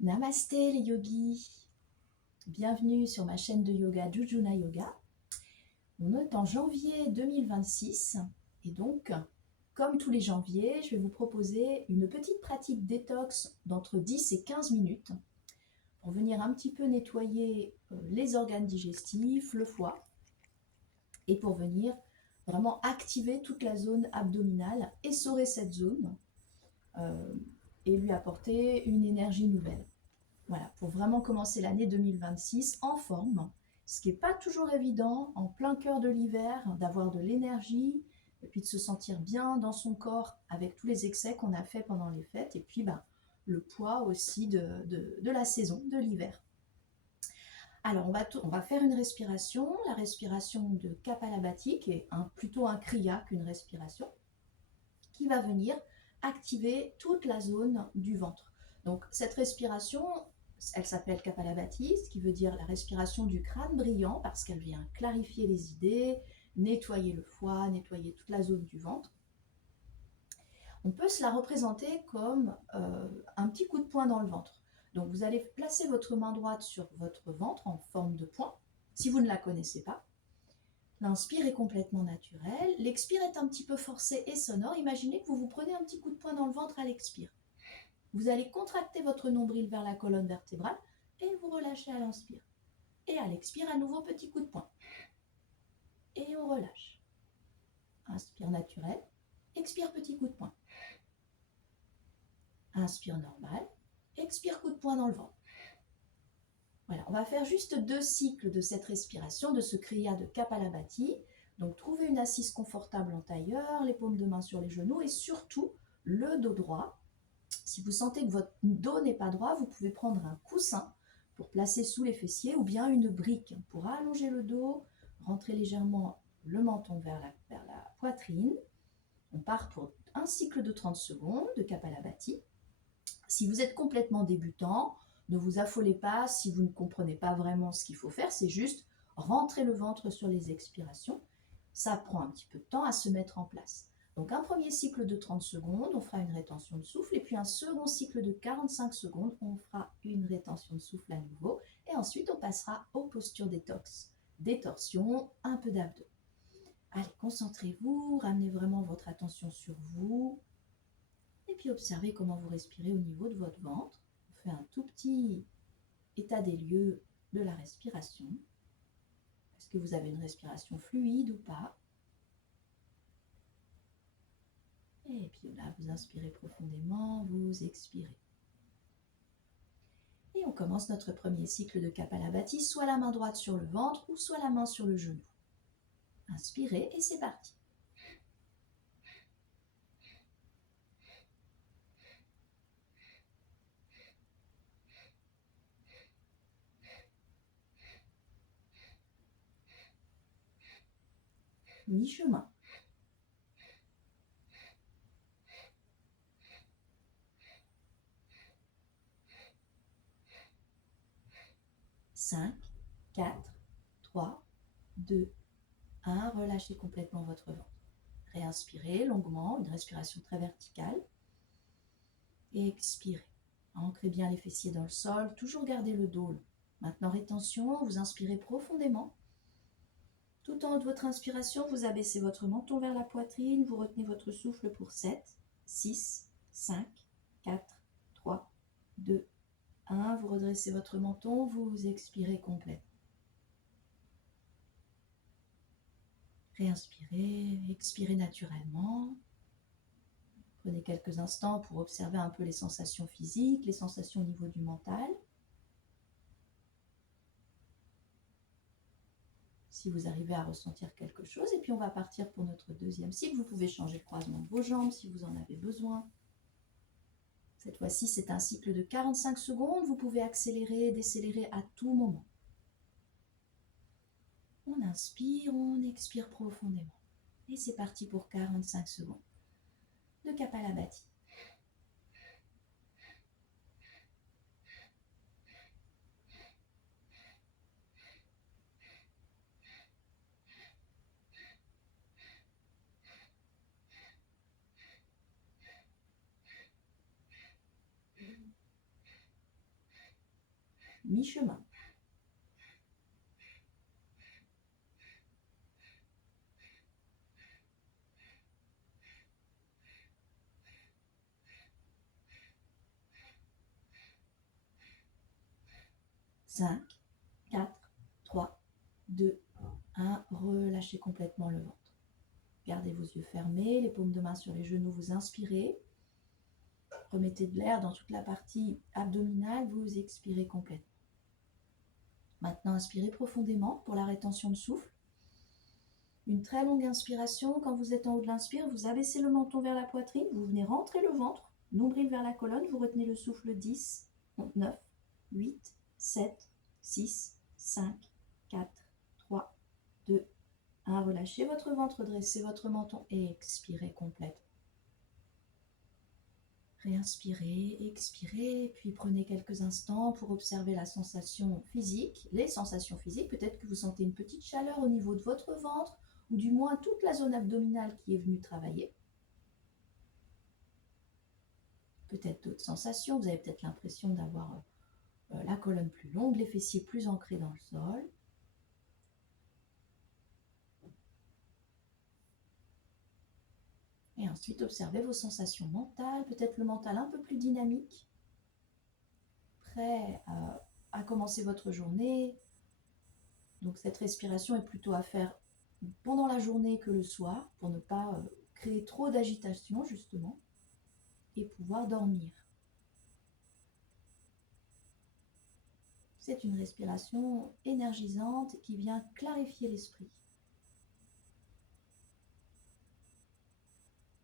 Namasté les yogis, bienvenue sur ma chaîne de yoga Jujuna Yoga. On est en janvier 2026 et donc, comme tous les janviers, je vais vous proposer une petite pratique détox d'entre 10 et 15 minutes pour venir un petit peu nettoyer les organes digestifs, le foie et pour venir vraiment activer toute la zone abdominale, essorer cette zone et lui apporter une énergie nouvelle. Voilà, pour vraiment commencer l'année 2026 en forme, ce qui n'est pas toujours évident en plein cœur de l'hiver, d'avoir de l'énergie et puis de se sentir bien dans son corps avec tous les excès qu'on a fait pendant les fêtes et puis le poids aussi de la saison, de l'hiver. Alors on va faire une respiration, la respiration de Kapalabhati qui est plutôt un kriya qu'une respiration, qui va venir activer toute la zone du ventre. Donc cette respiration, elle s'appelle Kapalabhati, ce qui veut dire la respiration du crâne brillant, parce qu'elle vient clarifier les idées, nettoyer le foie, nettoyer toute la zone du ventre. On peut se la représenter comme un petit coup de poing dans le ventre. Donc vous allez placer votre main droite sur votre ventre en forme de poing, si vous ne la connaissez pas. L'inspire est complètement naturel, l'expire est un petit peu forcé et sonore. Imaginez que vous vous prenez un petit coup de poing dans le ventre à l'expire. Vous allez contracter votre nombril vers la colonne vertébrale et vous relâchez à l'inspire. Et à l'expire, à nouveau petit coup de poing. Et on relâche. Inspire naturel, expire petit coup de poing. Inspire normal, expire coup de poing dans le ventre. Voilà, on va faire juste 2 cycles de cette respiration, de ce kriya de Kapalabhati. Donc trouvez une assise confortable en tailleur, les paumes de main sur les genoux et surtout le dos droit. Si vous sentez que votre dos n'est pas droit, vous pouvez prendre un coussin pour placer sous les fessiers ou bien une brique pour allonger le dos, rentrer légèrement le menton vers la poitrine. On part pour un cycle de 30 secondes de Kapalabhati. Si vous êtes complètement débutant, ne vous affolez pas si vous ne comprenez pas vraiment ce qu'il faut faire, c'est juste rentrer le ventre sur les expirations. Ça prend un petit peu de temps à se mettre en place. Donc un premier cycle de 30 secondes, on fera une rétention de souffle, et puis un second cycle de 45 secondes, on fera une rétention de souffle à nouveau, et ensuite on passera aux postures détox. Détorsion, un peu d'abdos. Allez, concentrez-vous, ramenez vraiment votre attention sur vous, et puis observez comment vous respirez au niveau de votre ventre. On fait un tout petit état des lieux de la respiration. Est-ce que vous avez une respiration fluide ou pas? Et puis là, vous inspirez profondément, vous expirez. Et on commence notre premier cycle de Kapalabhati, soit la main droite sur le ventre ou soit la main sur le genou. Inspirez et c'est parti. Mi-chemin. 5, 4, 3, 2, 1. Relâchez complètement votre ventre. Réinspirez longuement, une respiration très verticale. Et expirez. Ancrez bien les fessiers dans le sol, toujours gardez le dos long. Maintenant, rétention, vous inspirez profondément. Tout en haut de votre inspiration, vous abaissez votre menton vers la poitrine, vous retenez votre souffle pour 7, 6, 5, 4, 3, 2, 1. Vous redressez votre menton, vous expirez complètement. Réinspirez, expirez naturellement. Prenez quelques instants pour observer un peu les sensations physiques, les sensations au niveau du mental. Si vous arrivez à ressentir quelque chose, et puis on va partir pour notre deuxième cycle. Vous pouvez changer le croisement de vos jambes si vous en avez besoin. Cette fois-ci, c'est un cycle de 45 secondes. Vous pouvez accélérer, décélérer à tout moment. On inspire, on expire profondément. Et c'est parti pour 45 secondes de Kapalabhati. mi-chemin. Cinq, 4, 3, 2, 1. Relâchez complètement le ventre. Gardez vos yeux fermés, les paumes de main sur les genoux, vous inspirez. Remettez de l'air dans toute la partie abdominale, vous expirez complètement. Maintenant, inspirez profondément pour la rétention de souffle. Une très longue inspiration. Quand vous êtes en haut de l'inspire, vous abaissez le menton vers la poitrine, vous venez rentrer le ventre, nombril vers la colonne, vous retenez le souffle 10, 9, 8, 7, 6, 5, 4, 3, 2, 1. Relâchez votre ventre, dressez votre menton et expirez complètement. Réinspirez, expirez, puis prenez quelques instants pour observer la sensation physique, les sensations physiques. Peut-être que vous sentez une petite chaleur au niveau de votre ventre, ou du moins toute la zone abdominale qui est venue travailler. Peut-être d'autres sensations, vous avez peut-être l'impression d'avoir la colonne plus longue, les fessiers plus ancrés dans le sol. Et ensuite, observez vos sensations mentales, peut-être le mental un peu plus dynamique, prêt à commencer votre journée. Donc cette respiration est plutôt à faire pendant la journée que le soir, pour ne pas créer trop d'agitation justement, et pouvoir dormir. C'est une respiration énergisante qui vient clarifier l'esprit.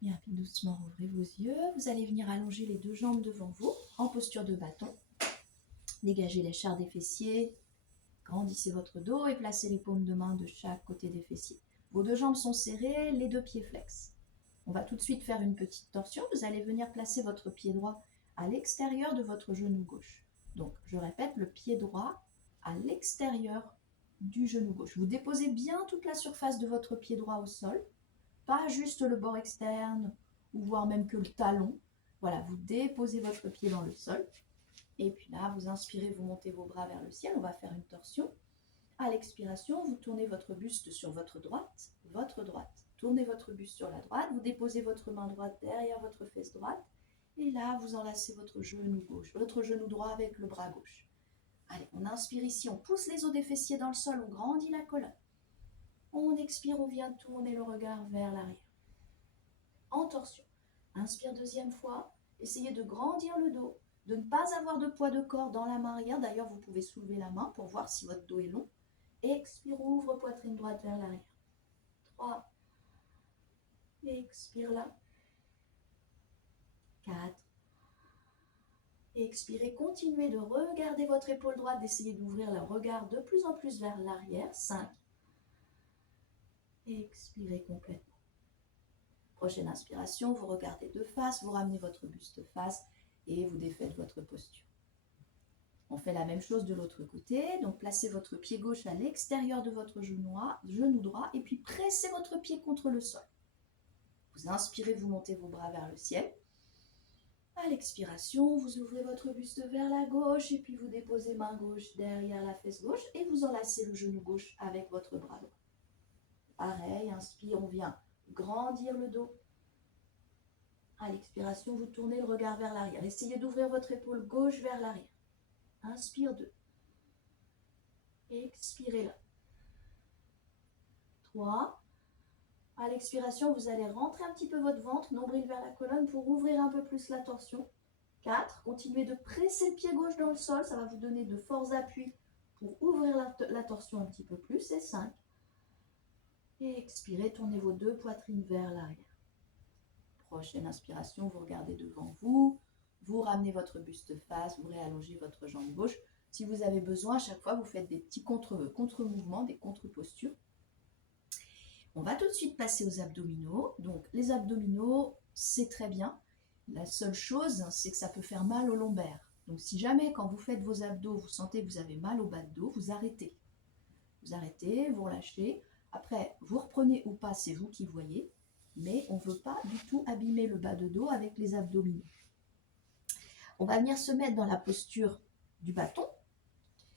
Bien, puis doucement, ouvrez vos yeux. Vous allez venir allonger les deux jambes devant vous, en posture de bâton. Dégagez les charres des fessiers, grandissez votre dos et placez les paumes de main de chaque côté des fessiers. Vos deux jambes sont serrées, les deux pieds flex. On va tout de suite faire une petite torsion. Vous allez venir placer votre pied droit à l'extérieur de votre genou gauche. Donc, je répète, le pied droit à l'extérieur du genou gauche. Vous déposez bien toute la surface de votre pied droit au sol, pas juste le bord externe, ou voire même que le talon. Voilà, vous déposez votre pied dans le sol. Et puis là, vous inspirez, vous montez vos bras vers le ciel. On va faire une torsion. À l'expiration, vous tournez votre buste sur votre droite. Tournez votre buste sur la droite. Vous déposez votre main droite derrière votre fesse droite. Et là, vous enlacez votre genou gauche, votre genou droit avec le bras gauche. Allez, on inspire ici, on pousse les os des fessiers dans le sol, on grandit la colonne. On expire, on vient tourner le regard vers l'arrière. En torsion. Inspire deuxième fois. Essayez de grandir le dos, de ne pas avoir de poids de corps dans la main arrière. D'ailleurs, vous pouvez soulever la main pour voir si votre dos est long. Expire, ouvre poitrine droite vers l'arrière. 3. Expire là. 4. Expirez, continuez de regarder votre épaule droite, d'essayer d'ouvrir le regard de plus en plus vers l'arrière. 5. Expirez complètement. Prochaine inspiration, vous regardez de face, vous ramenez votre buste face et vous défaites votre posture. On fait la même chose de l'autre côté, donc placez votre pied gauche à l'extérieur de votre genou droit et puis pressez votre pied contre le sol. Vous inspirez, vous montez vos bras vers le ciel. À l'expiration, vous ouvrez votre buste vers la gauche et puis vous déposez main gauche derrière la fesse gauche et vous enlacez le genou gauche avec votre bras droit. Pareil, inspire, on vient grandir le dos. À l'expiration, vous tournez le regard vers l'arrière. Essayez d'ouvrir votre épaule gauche vers l'arrière. Inspire 2. Expirez là. 3. À l'expiration, vous allez rentrer un petit peu votre ventre, nombril vers la colonne pour ouvrir un peu plus la torsion. 4. Continuez de presser le pied gauche dans le sol. Ça va vous donner de forts appuis pour ouvrir la torsion un petit peu plus. Et 5. Et expirez, tournez vos deux poitrines vers l'arrière. Prochaine inspiration, vous regardez devant vous, vous ramenez votre buste face, vous réallongez votre jambe gauche. Si vous avez besoin, à chaque fois, vous faites des petits contre-mouvements, des contre-postures. On va tout de suite passer aux abdominaux. Donc, les abdominaux, c'est très bien. La seule chose, c'est que ça peut faire mal aux lombaires. Donc, si jamais, quand vous faites vos abdos, vous sentez que vous avez mal au bas de dos, vous arrêtez. Vous arrêtez, vous relâchez. Après, vous reprenez ou pas, c'est vous qui voyez. Mais on ne veut pas du tout abîmer le bas de dos avec les abdominaux. On va venir se mettre dans la posture du bâton.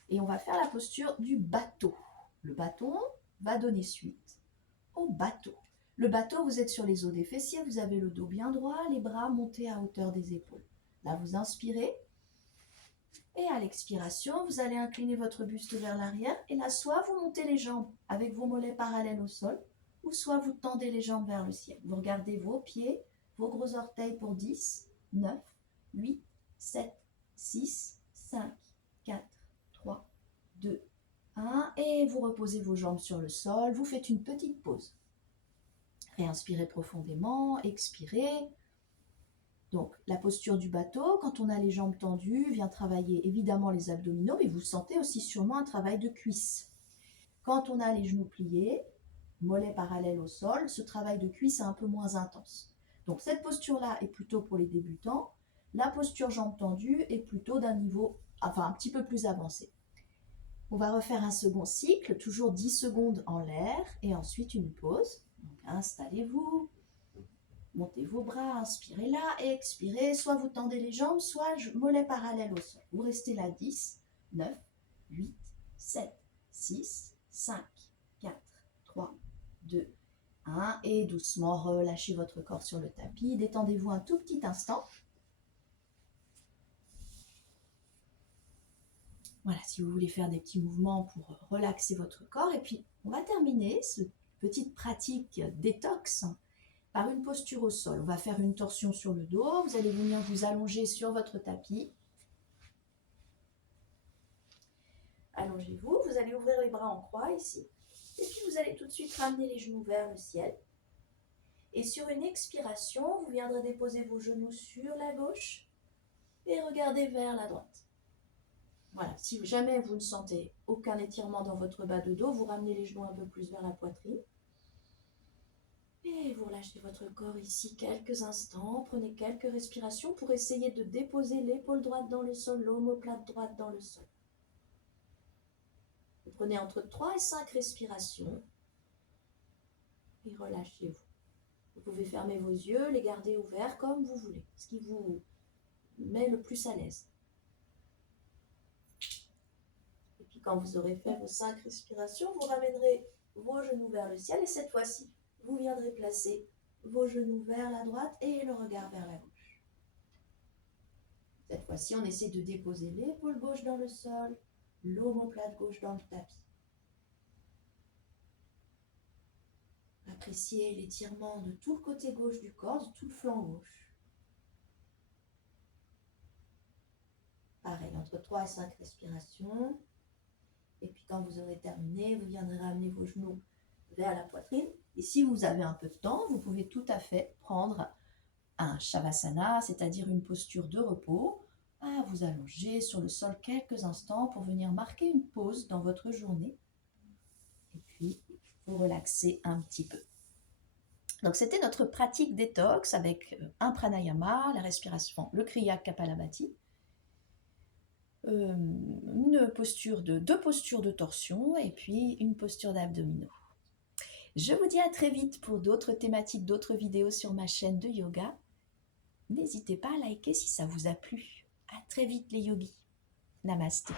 Et on va faire la posture du bateau. Le bâton va donner suite au bateau. Le bateau, vous êtes sur les os des fessiers, vous avez le dos bien droit, les bras montés à hauteur des épaules. Là, vous inspirez. Et à l'expiration, vous allez incliner votre buste vers l'arrière. Et là, soit vous montez les jambes avec vos mollets parallèles au sol, ou soit vous tendez les jambes vers le ciel. Vous regardez vos pieds, vos gros orteils pour 10, 9, 8, 7, 6, 5, 4, 3, 2, 1. Et vous reposez vos jambes sur le sol. Vous faites une petite pause. Réinspirez profondément, expirez. Donc, la posture du bateau, quand on a les jambes tendues, vient travailler évidemment les abdominaux, mais vous sentez aussi sûrement un travail de cuisse. Quand on a les genoux pliés, mollets parallèles au sol, ce travail de cuisse est un peu moins intense. Donc, cette posture-là est plutôt pour les débutants. La posture jambes tendues est plutôt d'un niveau, enfin un petit peu plus avancé. On va refaire un second cycle, toujours 10 secondes en l'air, et ensuite une pause. Donc, installez-vous. Montez vos bras, inspirez là et expirez. Soit vous tendez les jambes, soit mollets parallèles au sol. Vous restez là 10, 9, 8, 7, 6, 5, 4, 3, 2, 1. Et doucement relâchez votre corps sur le tapis. Détendez-vous un tout petit instant. Voilà, si vous voulez faire des petits mouvements pour relaxer votre corps. Et puis, on va terminer cette petite pratique détox par une posture au sol. On va faire une torsion sur le dos. Vous allez venir vous allonger sur votre tapis. Allongez-vous. Vous allez ouvrir les bras en croix ici. Et puis vous allez tout de suite ramener les genoux vers le ciel. Et sur une expiration, vous viendrez déposer vos genoux sur la gauche et regarder vers la droite. Voilà, si jamais vous ne sentez aucun étirement dans votre bas de dos, vous ramenez les genoux un peu plus vers la poitrine. Et vous relâchez votre corps ici quelques instants. Prenez quelques respirations pour essayer de déposer l'épaule droite dans le sol, l'omoplate droite dans le sol. Vous prenez entre 3 et 5 respirations et relâchez-vous. Vous pouvez fermer vos yeux, les garder ouverts comme vous voulez, ce qui vous met le plus à l'aise. Et puis quand vous aurez fait vos 5 respirations, vous ramènerez vos genoux vers le ciel et cette fois-ci, vous viendrez placer vos genoux vers la droite et le regard vers la gauche. Cette fois-ci, on essaie de déposer l'épaule gauche dans le sol, l'omoplate gauche dans le tapis. Appréciez l'étirement de tout le côté gauche du corps, de tout le flanc gauche. Pareil, entre 3 et 5 respirations. Et puis quand vous aurez terminé, vous viendrez ramener vos genoux vers la poitrine. Et si vous avez un peu de temps, vous pouvez tout à fait prendre un Shavasana, c'est-à-dire une posture de repos, à vous allonger sur le sol quelques instants pour venir marquer une pause dans votre journée. Et puis, vous relaxer un petit peu. Donc, c'était notre pratique détox avec un pranayama, la respiration, le Kriya Kapalabhati, deux postures de torsion et puis une posture d'abdominaux. Je vous dis à très vite pour d'autres thématiques, d'autres vidéos sur ma chaîne de yoga. N'hésitez pas à liker si ça vous a plu. À très vite les yogis. Namasté.